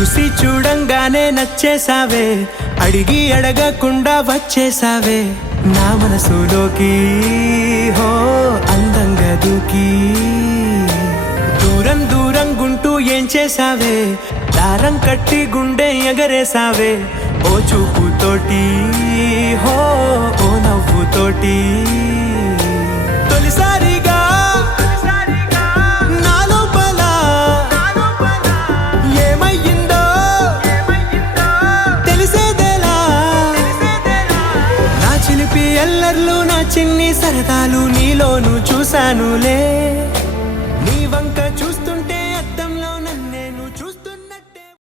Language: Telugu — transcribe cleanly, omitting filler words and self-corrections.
చూసి చూడంగానే నచ్చేసావే, అడిగి అడగకుండా వచ్చేసావే నా మనసులోకి. హో అందంగా దూకి దూరం దూరం గుంటూ ఏం చేసావే, దారం కట్టి గుండె ఎగరేసావే ఓ చూపుతోటి. హో ఓ నవ్వుతోటి తొలిసారిగా నా లోపల ఏమయ్యిందో తెలిసేదేలా. నా చిలిపి ఎల్లర్లు నా చిన్ని సరదాలు నీలోను చూశానులే, నీ వంక చూస్తుంటే